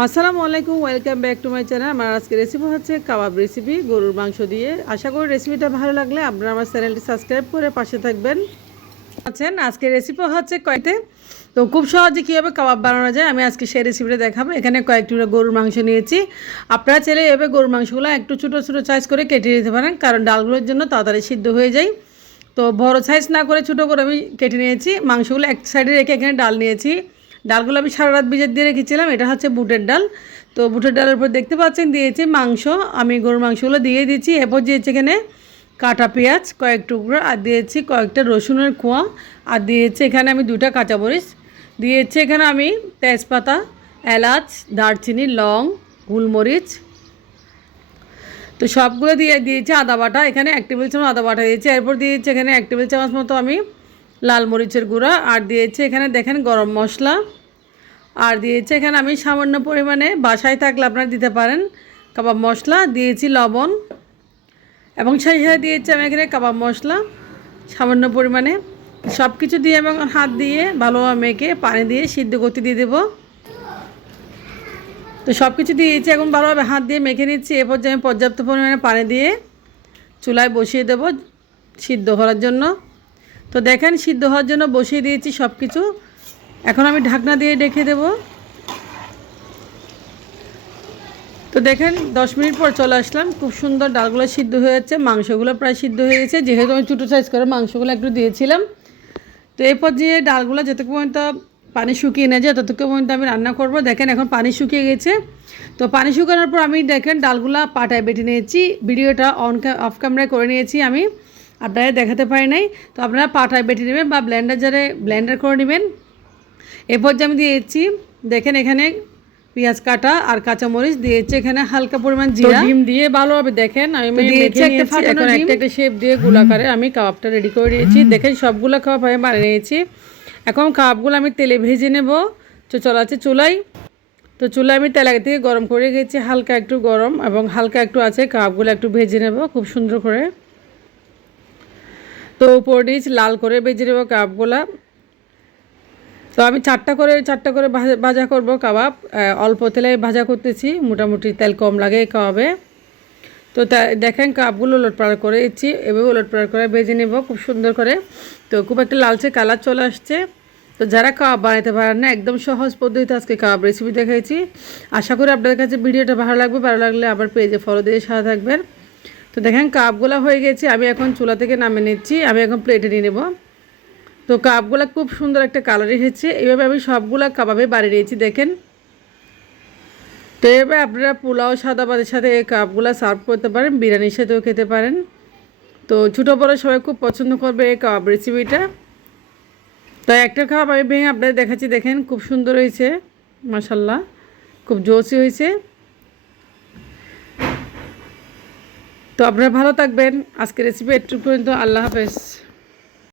আসসালামু আলাইকুম, welcome back to my channel. আমার আজকে রেসিপি হচ্ছে কাবাব রেসিপি গরুর মাংস দিয়ে। আশা করি রেসিপিটা ভালো লাগলে আপনারা আমার চ্যানেলটি সাবস্ক্রাইব করে পাশে থাকবেন। আজকে রেসিপি হচ্ছে কয়েকটা, তো খুব সহজে কীভাবে কাবাব বানানো যায় আমি আজকে সেই রেসিপিটা দেখাবো। এখানে কয়েকটি গরুর মাংস নিয়েছি। আপনারা চাইলে এভাবে গরুর মাংসগুলো একটু ছোটো ছোটো সাইজ করে কেটে নিতে পারেন, কারণ ডালগুলোর জন্য তাড়াতাড়ি সিদ্ধ হয়ে যায়। তো বড় সাইজ না করে ছোটো করে আমি কেটে নিয়েছি। মাংসগুলো এক সাইডে রেখে এখানে ডাল নিয়েছি। ডালগুলো আমি সারা রাত ভিজে দিয়ে রেখেছিলাম। এটা হচ্ছে বুটের ডাল। তো বুটের ডালের উপর দেখতে পাচ্ছেন দিয়েছি মাংস। আমি গরুর মাংসগুলো দিয়ে দিয়েছি। এরপর দিয়েছি এখানে কাটা পেঁয়াজ কয়েক টুকরো, আর দিয়েছি কয়েকটা রসুনের কোয়া, আর দিয়েছি এখানে আমি 2টা কাঁচামরিচ দিয়েছি। এখানে আমি তেজপাতা, এলাচ, দারচিনি, লং, গোলমরিচ, তো সবগুলো দিয়ে দিয়েছি। আদা বাটা এখানে 1 টেবিল চামচ আদা বাটা দিয়েছি। এরপর দিয়েছি এখানে 1 টেবিল চামচ মতো আমি লাল মরিচের গুঁড়া, আর দিয়েছি এখানে দেখেন গরম মশলা, আর দিয়েছি এখানে আমি সামান্য পরিমাণে বাসায় থাকলে আপনারা দিতে পারেন কাবাব মশলা, দিয়েছি লবণ, এবং সেই সাথে দিয়েছি আমি এখানে কাবাব মশলা সামান্য পরিমাণে। সব কিছু দিয়ে এবং হাত দিয়ে ভালোভাবে মেখে পানি দিয়ে সিদ্ধ করতে দিয়ে দেবো। তো সব কিছু দিয়েছি, এখন ভালোভাবে হাত দিয়ে মেখে নিচ্ছি। এরপর যে আমি পর্যাপ্ত পরিমাণে পানি দিয়ে চুলায় বসিয়ে দেবো সিদ্ধ হওয়ার জন্য। তো দেখেন সিদ্ধ হওয়ার জন্য বসিয়ে দিয়েছি সব কিছু। এখন আমি ঢাকনা দিয়ে ঢেকে দেবো। তো দেখেন 10 মিনিট পর চলে আসলাম। খুব সুন্দর ডালগুলো সিদ্ধ হয়ে যাচ্ছে, মাংসগুলো প্রায় সিদ্ধ হয়ে গেছে, যেহেতু আমি ছোটো সাইজ করে মাংসগুলো একটু দিয়েছিলাম। তো এরপর যে ডালগুলো যতক্ষণ পর্যন্ত পানি শুকিয়ে না যায় ততক্ষণ পর্যন্ত আমি রান্না করব। দেখেন এখন পানি শুকিয়ে গেছে। তো পানি শুকানোর পর আমি দেখেন ডালগুলা পাটায় বেটে নিয়েছি। ভিডিওটা অফ ক্যামেরায় করে নিয়েছি আমি, আপনারা দেখাতে পারি নাই। তো আপনারা পাটায় বেটে নেবেন বা ব্লেন্ডার করে নেবেন। এরপর যে আমি দিয়েছি দেখেন এখানে পেঁয়াজ কাটা আর কাঁচামরিচ দিয়েছি, এখানে হালকা পরিমাণ জিরা, ডিম দিয়ে ভালোভাবে দেখেন আমি একটা শেপ দিয়ে গোলাকারে আমি কাবাবটা রেডি করে নিয়েছি। দেখেন সবগুলো কাবাব আমি বানিয়ে নিয়েছি। এখন কাবাবগুলো আমি তেলে ভেজে নেব। তো চলাচ্ছে চুলায়। তো চুলায় আমি তেল আগে থেকে গরম করে গেছি, হালকা একটু গরম এবং হালকা একটু আছে। কাবাবগুলো একটু ভেজে নেব খুব সুন্দর করে। তো উপর নিচ লাল করে ভেজে নেব কাবাবগুলা। তো আমি চারটা করে ভাজা করব কাবাব। অল্প তেলে ভাজা করতেছি, মোটামুটি তেল কম লাগে কাবাবে। তো দেখেন কাবাবগুলো ওলটপালট করে দিচ্ছি, এভাবে ওলটপালট করে ভেজে নেব খুব সুন্দর করে। তো খুব একটা লালচে কালার চলে আসছে। তো যারা কাবাব বানাতে পারেন না, একদম সহজ পদ্ধতিতে আজকে কাবাব রেসিপি দেখাইছি। আশা করি আপনাদের কাছে ভিডিওটা ভালো লাগবে। ভালো লাগলে আবার পেজে ফলো দিয়ে সাথে থাকবেন। তো দেখেন কাবাবগুলো হয়ে গেছে, আমি এখন চুলা থেকে নামিয়ে নিচ্ছি। আমি এখন প্লেটে নিয়ে নেব। তো কাবাবগুলো খুব সুন্দর একটা কালার এসেছে। এইভাবে আমি সবগুলা কাবাবে বানিয়ে নিয়েছি দেখেন। তো এভাবে আপনারা পোলাও সাদা ভাতের সাথে এই কাবাবগুলো সার্ভ করতে পারেন, বিরিয়ানির সাথেও খেতে পারেন। তো ছোটো বড়ো সবাই খুব পছন্দ করবে এই কাবাব রেসিপিটা। তো একটা কাবাব আমি ভেঙে আপনাদের দেখাচ্ছি, দেখেন খুব সুন্দর হয়েছে, মাশাল্লাহ খুব জোসি হয়েছে। তো আপনারা ভালো থাকবেন। আজকের রেসিপি একটু পর্যন্ত। আল্লাহ হাফেজ।